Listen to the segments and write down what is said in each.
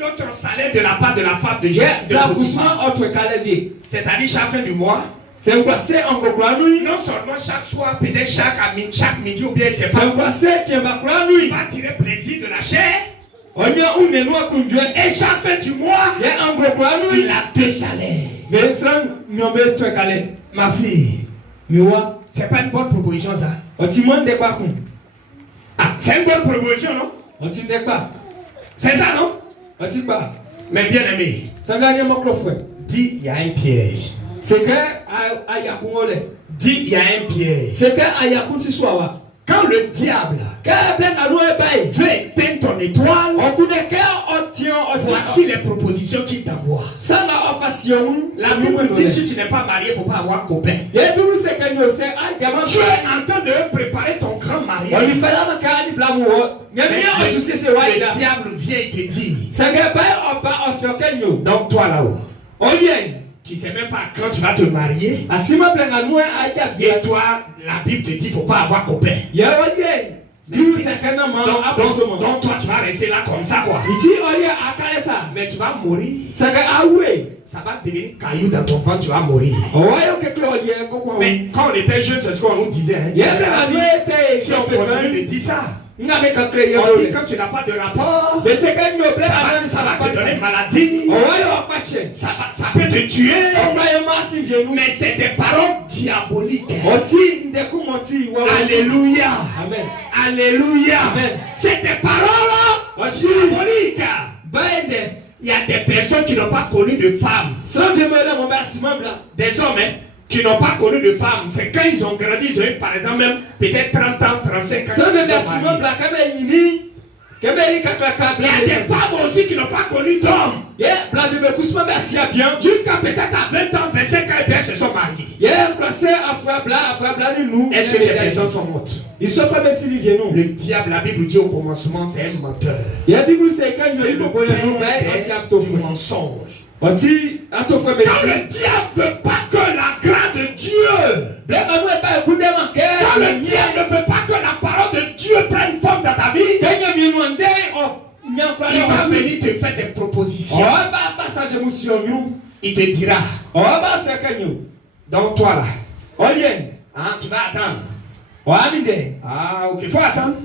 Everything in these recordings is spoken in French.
un autre salaire de la part de la femme de Potiphar. C'est-à-dire chaque fin du mois. Non seulement chaque soir, peut-être chaque midi ou bien il va tirer plaisir de la chair. Et chaque fin du mois, il a 2 salaires. Ma fille, c'est pas une bonne proposition ça. Ah, c'est une bonne proposition, non? C'est ça, non? Mais bien aimé, dis il y a un piège. C'est que Dis il y a un piège. Quand le diable veut éteindre ton étoile, voici les propositions qu'il t'envoie. La Bible dit si tu n'es pas marié, il ne faut pas avoir copain. Tu es en train de préparer ton grand mariage. Le diable vient et te dit. Donc toi là-haut, tu ne sais même pas quand tu vas te marier. Et toi, la Bible te dit qu'il ne faut pas avoir copain. Donc toi tu vas rester là comme ça quoi. Mais tu vas mourir. Ça va devenir caillou dans ton ventre, tu vas mourir. Mais quand on était jeunes, c'est ce qu'on nous disait. Hein. Si on continue de dire ça, on dit quand tu n'as pas de rapport, ça va te donner maladie. Ça peut te tuer. Mais c'est des paroles diaboliques. Alléluia. Amen. Alléluia. Amen. C'est des paroles diaboliques. Il y a des personnes qui n'ont pas connu de femmes. Des hommes qui n'ont pas connu de femmes. C'est quand ils ont grandi, ils ont eu par exemple même peut-être 30 ans, 35 ans. Il y a des femmes aussi qui n'ont pas connu d'hommes. Jusqu'à peut-être à 20 ans, 25 ans, et se sont mariés. Est-ce que ces personnes sont mortes? Le diable, la Bible dit au commencement, c'est un menteur. C'est le père du mensonge. Quand le diable ne veut pas que la grâce de Dieu, quand le diable ne veut pas que la parole de Dieu prenne forme dans ta vie, il va venir te faire des propositions. Il te dira, donc toi là, hein, tu vas attendre. Ah ok, il faut attendre.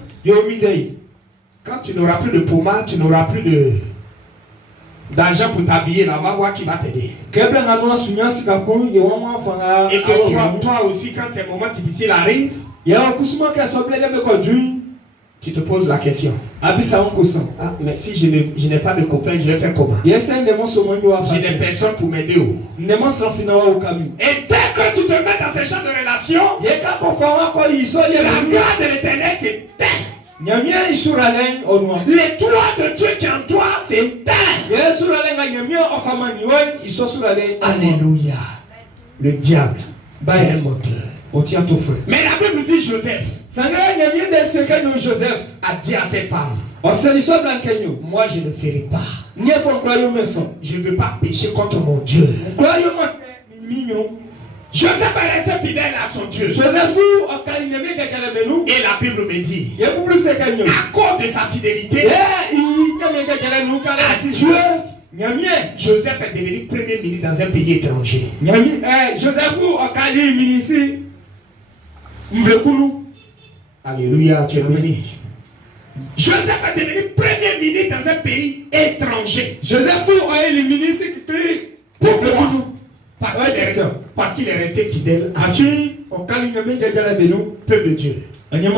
Quand tu n'auras plus de pommade, tu n'auras plus d'argent pour t'habiller, là, on va voir qui va t'aider. Et que toi aussi, quand ces moments difficiles arrivent, tu te poses la question. Ah, mais si je n'ai pas de copain, je vais faire comment? Je n'ai personne pour m'aider. Et dès que tu te mets dans ce genre de relation, la grâce de l'Éternel s'éteint. L'étoile de Dieu qui est en toi s'éteint. Alléluia. Le diable, c'est un menteur. Mais la Bible dit Joseph a dit à ses femmes, moi je ne ferai pas. Je ne veux pas pécher contre mon Dieu. Joseph est resté fidèle à son Dieu. Et la Bible me dit, à cause de sa fidélité à Dieu, Joseph est devenu premier ministre dans un pays étranger. Alléluia, tu es béni. Joseph est devenu premier ministre dans un pays étranger. Pourquoi? Parce qu'il est resté fidèle à Dieu, peuple de Dieu. Dieu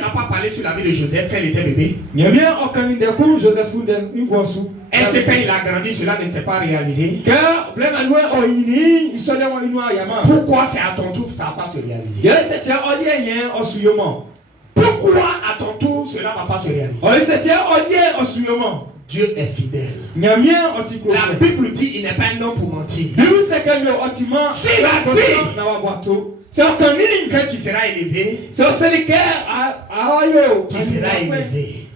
n'a pas parlé sur la vie de Joseph quand il était bébé. Est-ce que quand il a grandi, cela ne s'est pas réalisé? Pourquoi c'est à ton tour ça ne va pas se réaliser? Pourquoi à ton tour cela ne va pas se réaliser? Dieu est fidèle. La Bible dit il n'est pas un homme pour mentir. S'il a dit que tu seras élevé, tu seras élevé.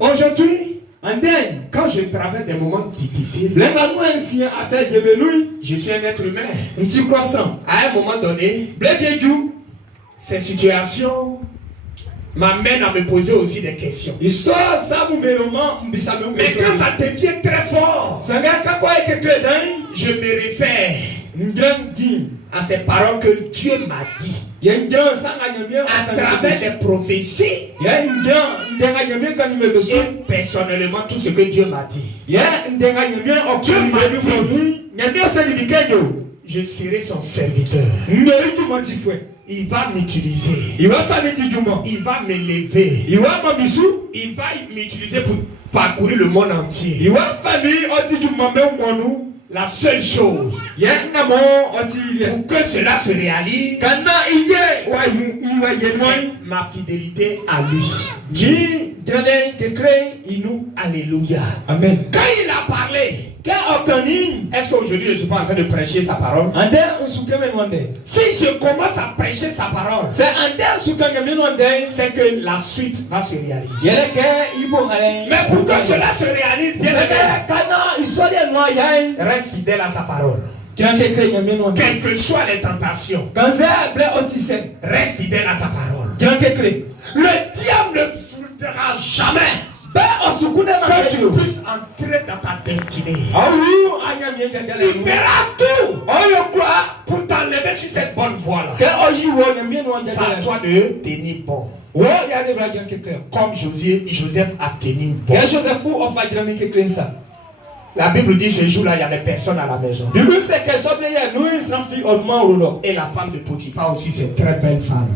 Aujourd'hui, quand je traverse des moments difficiles, je suis un être humain. À un moment donné, ces situations m'amène à me poser aussi des questions. Mais quand ça devient très fort, je me réfère à ces paroles que Dieu m'a dit à travers des prophéties et personnellement tout ce que Dieu m'a dit. Dieu m'a dit, je serai son serviteur. Il va m'utiliser. Il va m'élever. Il va m'utiliser pour parcourir le monde entier. La seule chose pour que cela se réalise, c'est ma fidélité à lui. Alléluia. Amen. Quand il a parlé, est-ce qu'aujourd'hui je ne suis pas en train de prêcher sa parole? Si je commence à prêcher sa parole, c'est que la suite va se réaliser. Mais pour que cela se réalise, bien aimé, reste fidèle à sa parole. Quelles que soient les tentations, reste fidèle à sa parole. Le diable ne voudra jamais que tu puisses entrer dans ta destinée. Il fera tout pour t'enlever sur cette bonne voie-là. C'est à toi de tenir bon. Comme Joseph a tenu bon. La Bible dit ce jour-là, il y avait personne à la maison. Et la femme de Potiphar aussi, c'est une très belle femme.